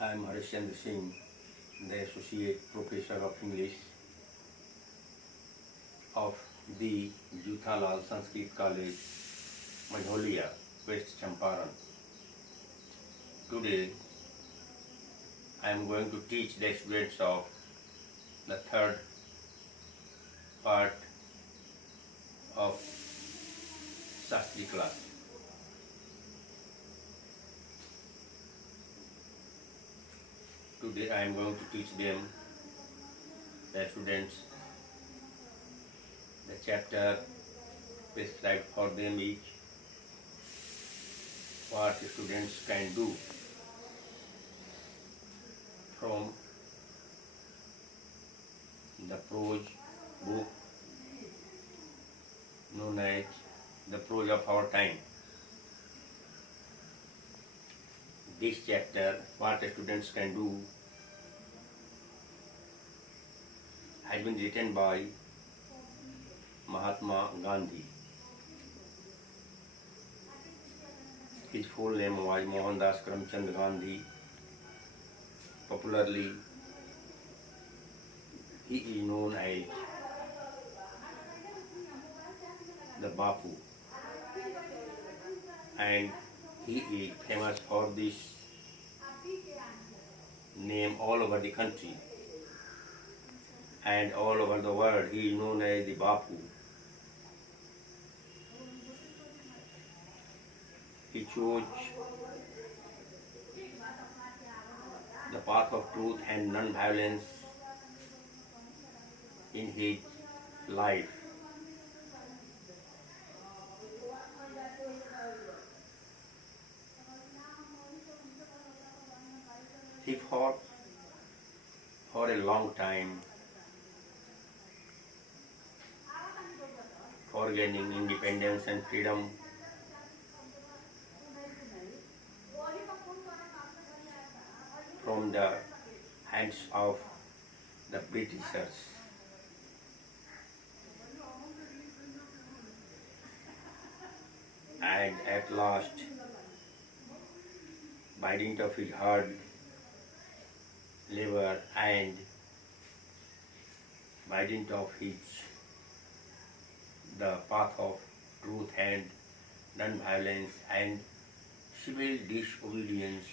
I am Harischandra Singh, the Associate Professor of English of the Juthalal Sanskrit College, Majholia, West Champaran. Today, I am going to teach the students of the third part of Shastri class. Today, I am going to teach them, the students, the chapter prescribed for them each, what students can do from the prose book known as the prose of our time. This chapter, what students can do, has been written by Mahatma Gandhi. His full name was Mohandas Karamchand Gandhi. Popularly, he is known as the Bapu, and he is famous for this name all over the country and all over the world. He is known as the Bapu. He chose the path of truth and non-violence in his life. He fought for a long time for gaining independence and freedom from the hands of the Britishers. And at last, by dint of his hard labor and by dint of the path of truth and non-violence and civil disobedience,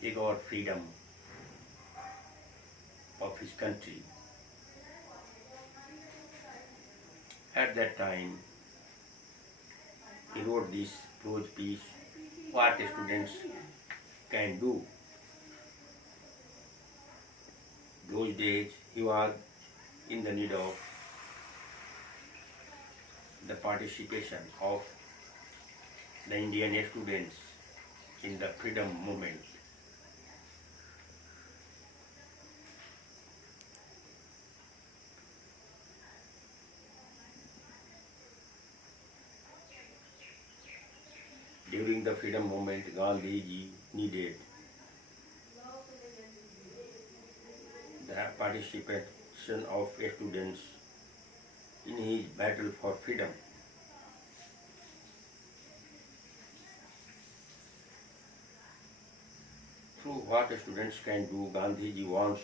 he got freedom of his country. At that time, he wrote this prose piece, what students can do. Those days, he was in the need of the participation of the Indian students in the freedom movement. During the freedom movement, Gandhiji needed the participation of students in his battle for freedom. Through what students can do, Gandhiji wants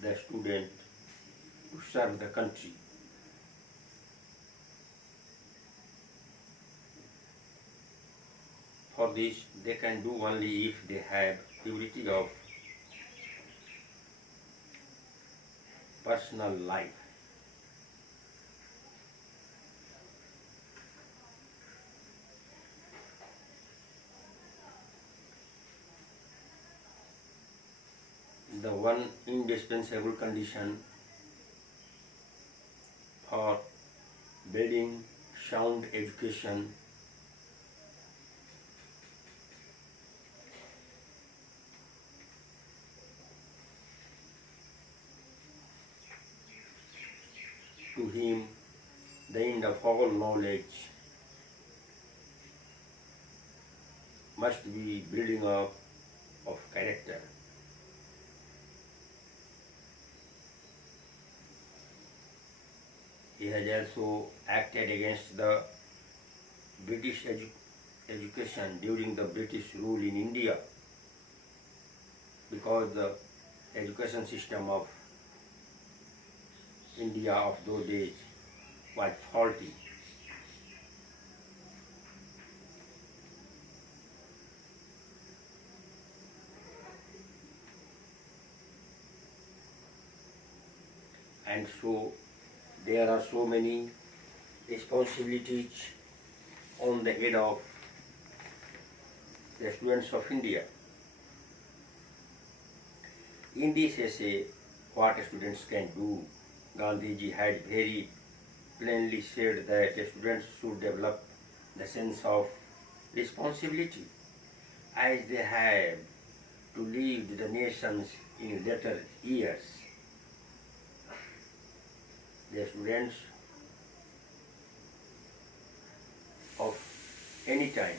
the student to serve the country. For this, they can do only if they have purity of personal life. The one indispensable condition for building sound education to him, the end of all knowledge must be building up of character. He has also acted against the British education during the British rule in India, because the education system of India of those days was faulty. And so there are so many responsibilities on the head of the students of India. In this essay, what students can do, Gandhiji had very plainly said that the students should develop the sense of responsibility as they have to lead the nations in later years. The students of any time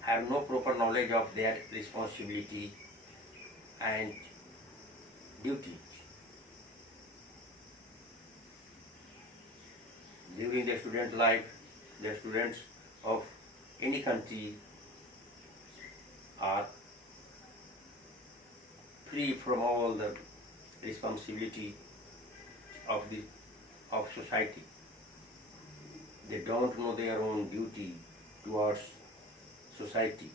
have no proper knowledge of their responsibility and duty. During the student life, the students of any country are free from all the responsibility of society. They don't know their own duty towards society,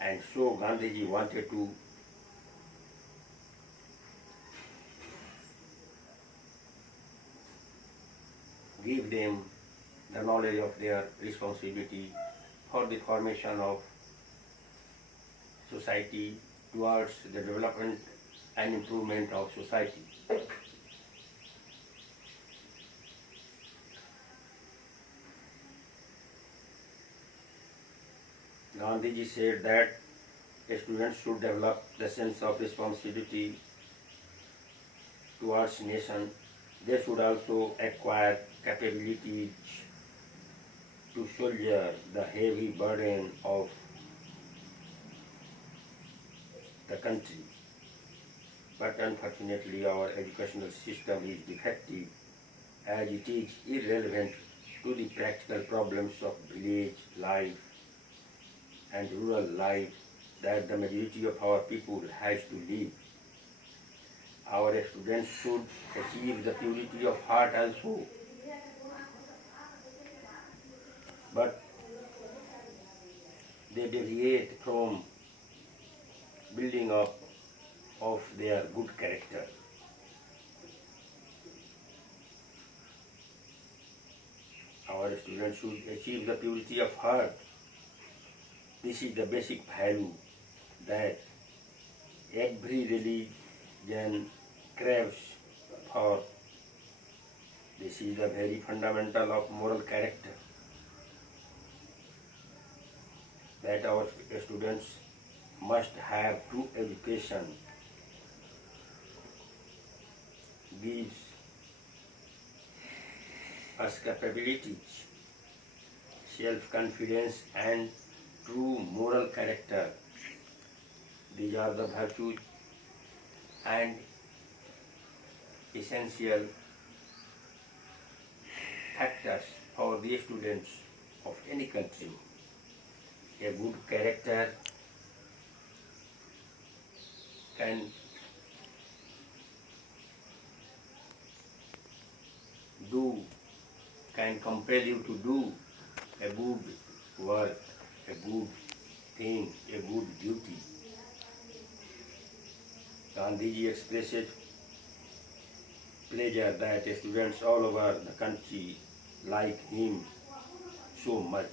and so Gandhiji wanted to give them the knowledge of their responsibility for the formation of society towards the development and improvement of society. Gandhiji said that students should develop the sense of responsibility towards nation. They should also acquire capabilities to shoulder the heavy burden of the country. But unfortunately, our educational system is defective, as it is irrelevant to the practical problems of village life and rural life that the majority of our people has to live. Our students should achieve the purity of heart also, but they deviate from building up of their good character. Our students should achieve the purity of heart. This is the basic value that every religion craves for. This is the very fundamental of moral character that our students must have. True education gives us capabilities, self-confidence and true moral character. These are the virtues and essential factors for the students of any country. A good character can compel you to do a good work, a good thing, a good duty. Gandhiji expressed pleasure that students all over the country like him so much.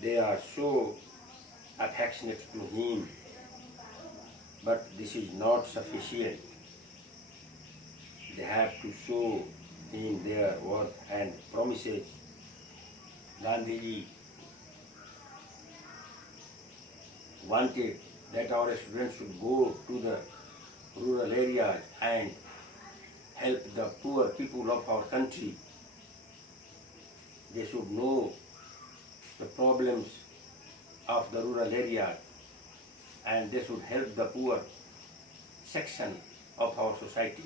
They are so affectionate to him, but this is not sufficient. They have to show him their worth and promises. Gandhiji wanted that our students should go to the rural areas and help the poor people of our country. They should know the problems of the rural areas and they should help the poor section of our society.